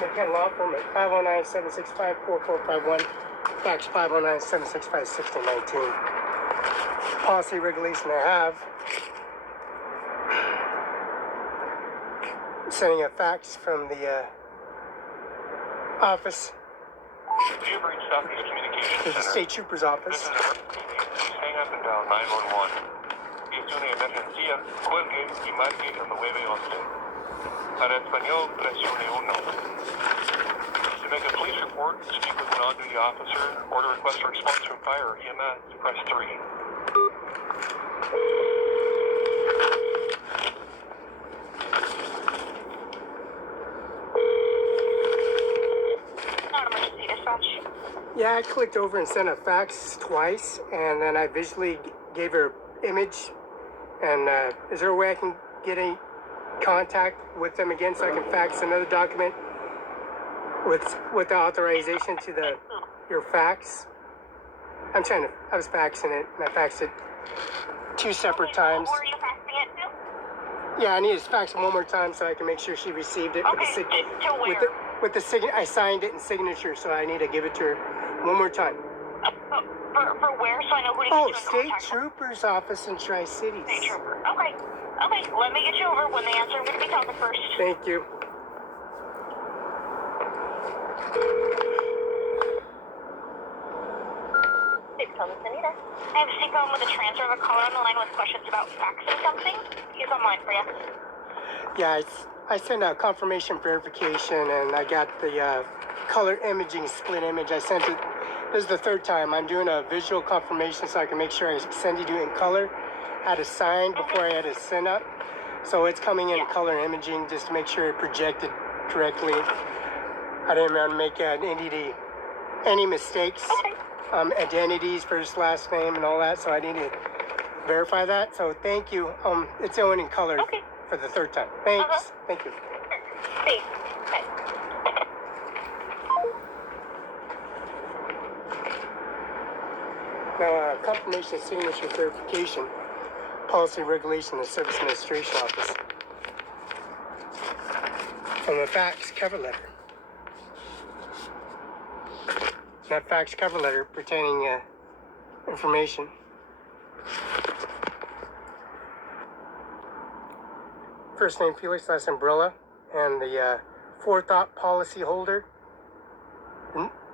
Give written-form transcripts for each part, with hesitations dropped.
McKenna Law Firm at 509-765-4451, fax 509-765-1619. Policy regulation I have, sending a fax from the office You've reached Southeast Communications to the Center. State Trooper's office. This is emergency. Please hang up and dial 911. Si es una emergencia, cuelgue y marque el 911. Para español, presione 1. To make a police report, speak with an on-duty officer, or to request a response from fire or EMS, press 3. Non-emergency dispatch. Yeah, I clicked over and sent a fax twice, and then I visually gave her image. And is there a way I can get any contact with them again so I can fax another document with the authorization to your fax? I was faxing it, and I faxed it 2 separate times. Where are you faxing it to? Yeah, I need to fax it one more time so I can make sure she received it Okay, to where? with the signature. I signed it in signature, so I need to give it to her one more time. For where? So I know who to get Oh, you in State contact with. Trooper's office in Tri-Cities. State Trooper. Okay. Okay, let me get you over. When they answer, I'm going to be talking first. Thank you. I have Singh on with a transfer of a caller on the line with questions about faxing something. He's online for you. Yeah, I sent a confirmation verification, and I got the color imaging split image. I sent it. This is the 3rd time. I'm doing a visual confirmation so I can make sure I send it in color. I had to sign before I had to send up. So it's coming in color imaging just to make sure it projected correctly. I didn't want to make any mistakes. Okay. Identities, first, last name, and all that. So I need to verify that. So thank you. It's going in color for the 3rd time. Thanks. Thank you. See. Okay. Now, confirmation signature verification, policy regulation and service administration office. From a fax cover letter. That fax cover letter pertaining information. First name Felix, last name Barela, and the forethought policy holder.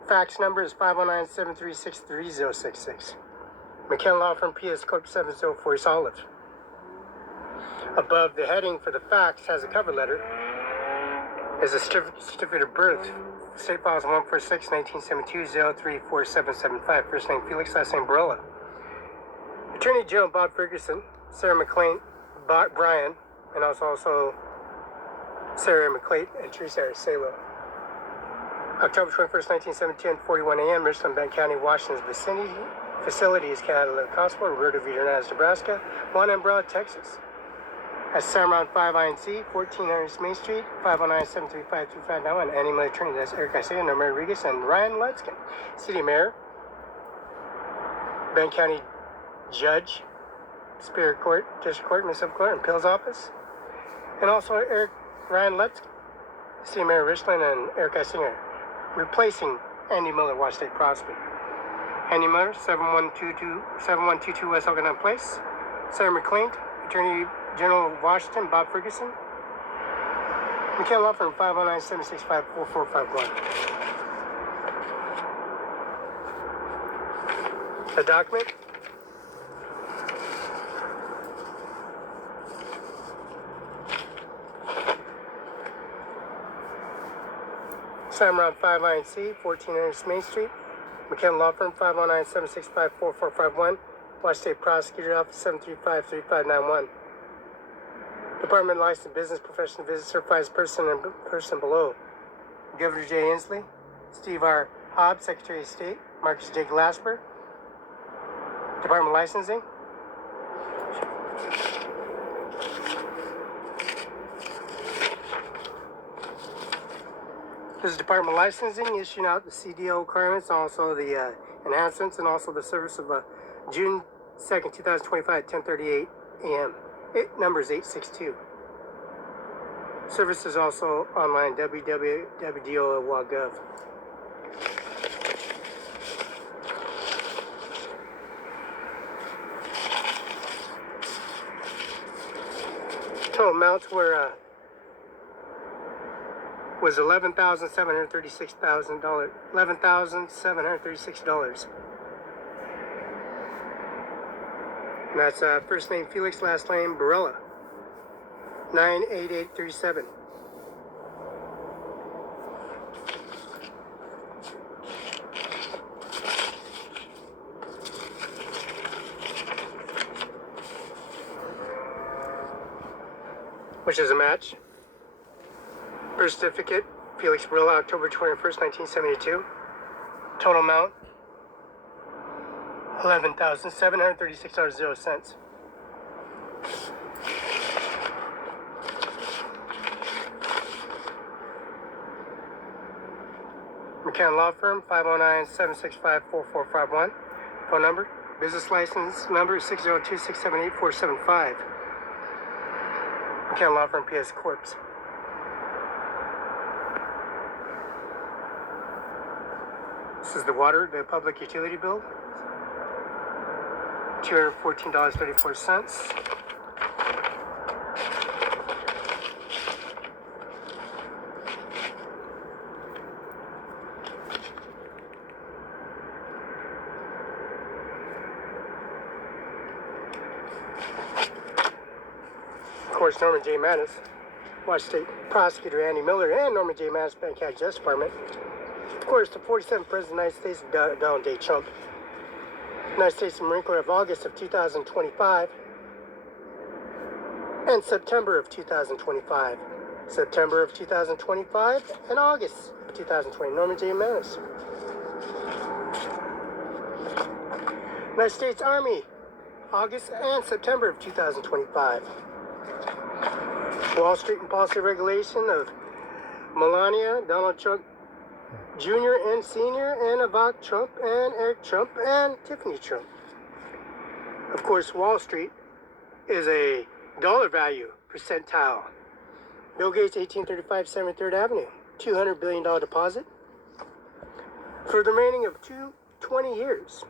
Fax number is 509-736-3066. McKenna Law Firm, PS Code 704 East Olive. Above the heading for the fax has a cover letter. Is a certificate of birth. State files 146-1972-034775. First name Felix, last name Barela. Attorney General Bob Ferguson, Sarah McLean, Brian, and also Sarah McLean and Teresa Arcelo. October 21st, 1917, 41 a.m., Richland, Bend County, Washington's vicinity. Facility is Canada Hospital, Roberta V. Hernandez, Nebraska. Juan Umbrella, Texas. At CIMARON5INC, 1400 Main Street, 509-735-3591. Animal attorney, that's Eric Isaiah, Norman Rodriguez, and Ryan Lutzkin. City Mayor, Bend County Judge, Superior Court, District Court, Municipal Court, and Appeals Office. And also Ryan Lutzkin, City Mayor Richland, and Eric Isaiah, replacing Andy Miller, Wash State Prosecutor. Andy Miller, 7122 West Okanagan Place. Sarah McLean, Attorney General of Washington, Bob Ferguson. McKenna Law Firm, 509-765-4451. The document. CIMARON5INC, 1400 Main Street. McKenna Law Firm, 509-765-4451. Wash State Prosecutor Office, 735-3591. Department of Licensed Business Professional Visit Certifies person and person below. Governor Jay Inslee, Steve R. Hobbs, Secretary of State, Marcus J. Glasper. Department of Licensing. This is Department of Licensing issuing out the CDO requirements, also the enhancements, and also the service of June 2nd, 2025 at 10:38 a.m. Number is 862. Service is also online, www.dol.gov. Total amounts were was $11,736. And that's first name Felix, last name Barela. 98837. Which is a match. Birth certificate, Felix Barela, October 21st, 1972. Total amount, $11,736.00. McCann Law Firm, 509-765-4451. Phone number, business license number 602-678-475. McCann Law Firm, PS Corps. This is the water, the public utility bill. $214.34. Of course, Norman J. Mattis, Washington State Prosecutor Andy Miller, and Norman J. Mattis, Bank County Justice Department. Of course, the 47th President of the United States, Donald J. Trump. United States Marine Corps of August of 2025 and September of 2025. September of 2025 and August of 2020. Norman J. Mattis. United States Army, August and September of 2025. Wall Street and Policy Regulation of Melania, Donald Trump Jr. and Sr., and Ivanka Trump, and Eric Trump, and Tiffany Trump. Of course, Wall Street is a dollar value percentile. Bill Gates, 1835 73rd Avenue, $200 billion deposit for the remaining of 20 years.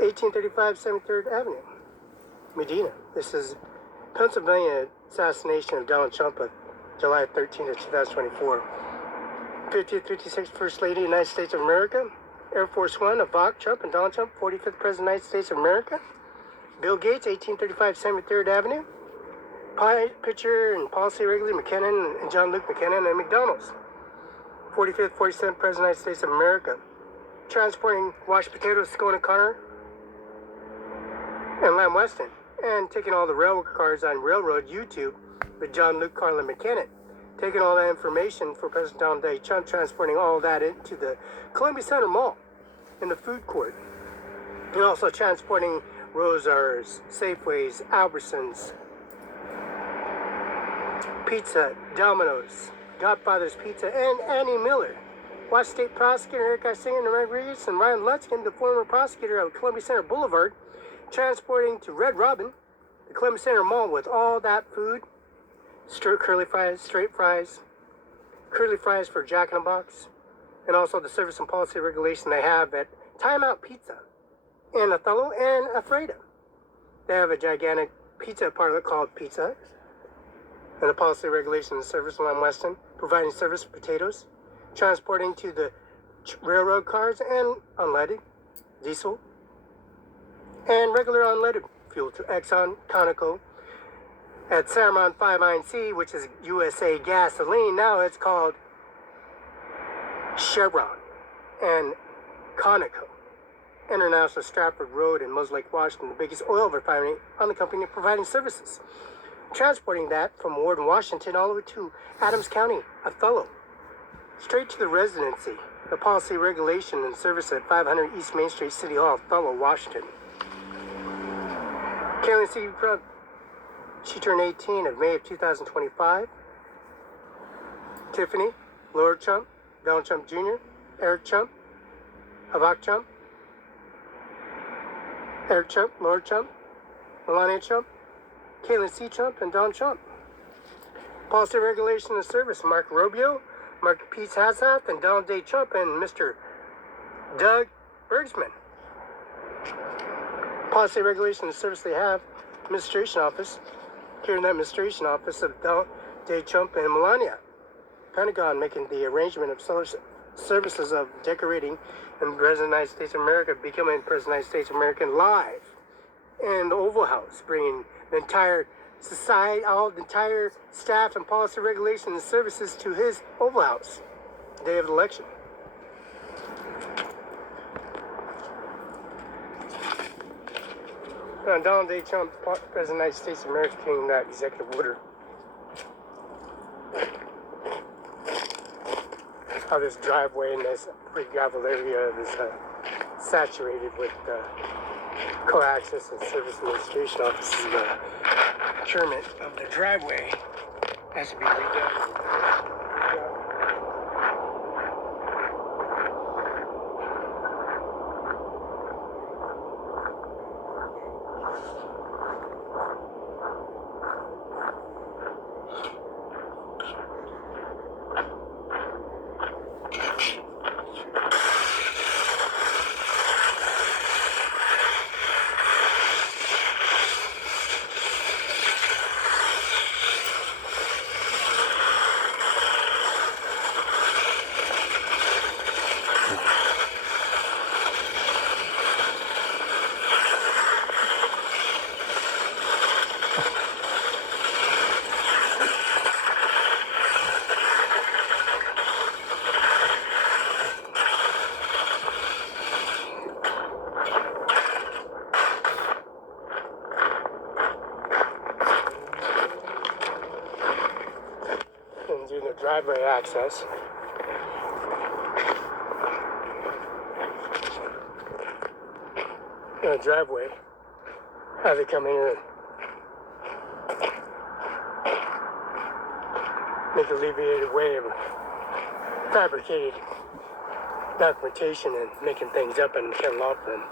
1835 73rd Avenue, Medina. This is Pennsylvania assassination of Donald Trump of July 13th of 2024. 50th, 56th First Lady of the United States of America, Air Force One, Ivanka Trump and Donald Trump, 45th President of the United States of America. Bill Gates, 1835 73rd Avenue. Pie Pitcher and Policy Regulator McKinnon and John Luke McKinnon and McDonald's. 45th, 47th President of the United States of America. Transporting washed potatoes to Scone Connor and Lamb Weston. And taking all the railroad cars on Railroad YouTube with John Luke Carlin McKinnon. Taking all that information for President Donald J. Trump, transporting all that into the Columbia Center Mall in the food court. And also transporting Rosars, Safeways, Albertsons, Pizza, Domino's, Godfather's Pizza, and Annie Miller. Washington State Prosecutor Eric Singh and Rodriguez and Ryan Lutzkin, the former prosecutor of Columbia Center Boulevard, transporting to Red Robin, the Columbia Center Mall, with all that food. Curly fries, straight fries, curly fries for Jack in the Box, and also the service and policy regulation they have at Timeout Pizza in Othello and Alfredo. They have a gigantic pizza parlor called Pizza, and the policy regulation and service along Weston, providing service for potatoes, transporting to the railroad cars and unleaded diesel, and regular unleaded fuel to Exxon, Conoco, at CIMARON5INC, which is USA gasoline. Now it's called Chevron and Conoco. International Stratford Road in Mose Lake, Washington, the biggest oil refinery on the company providing services. Transporting that from Warden, Washington, all the way to Adams County, Othello. Straight to the residency, the policy regulation and service at 500 East Main Street, City Hall, Othello, Washington. Kaylin C. Crump. She turned 18 in May of 2025. Tiffany, Lord Trump, Donald Trump Jr., Eric Trump, Ivanka Trump, Eric Trump, Lord Trump, Melania Trump, Kaylin C. Trump, and Donald Trump. Policy, Regulation, and Service, Mark Rubio, Mark Pete Hassaf, and Donald J. Trump, and Mr. Doug Bergsman. Policy, Regulation, and Service, they have Administration Office, here in the Administration Office of Donald J. Trump and Melania. Pentagon making the arrangement of services of decorating and President of the United States of America, becoming President of the United States of America live. And the Oval House, bringing the entire society, all the entire staff and policy, regulation, and services to his Oval House, day of the election. Donald J. Trump, President of the United States of America, came that executive order. How this driveway in this pretty gravel area is saturated with co-access and service administration offices. The procurement of the driveway has to be redone. Doing the driveway access. The driveway, how they come in and make alleviated way of fabricated documentation and making things up and getting law firm.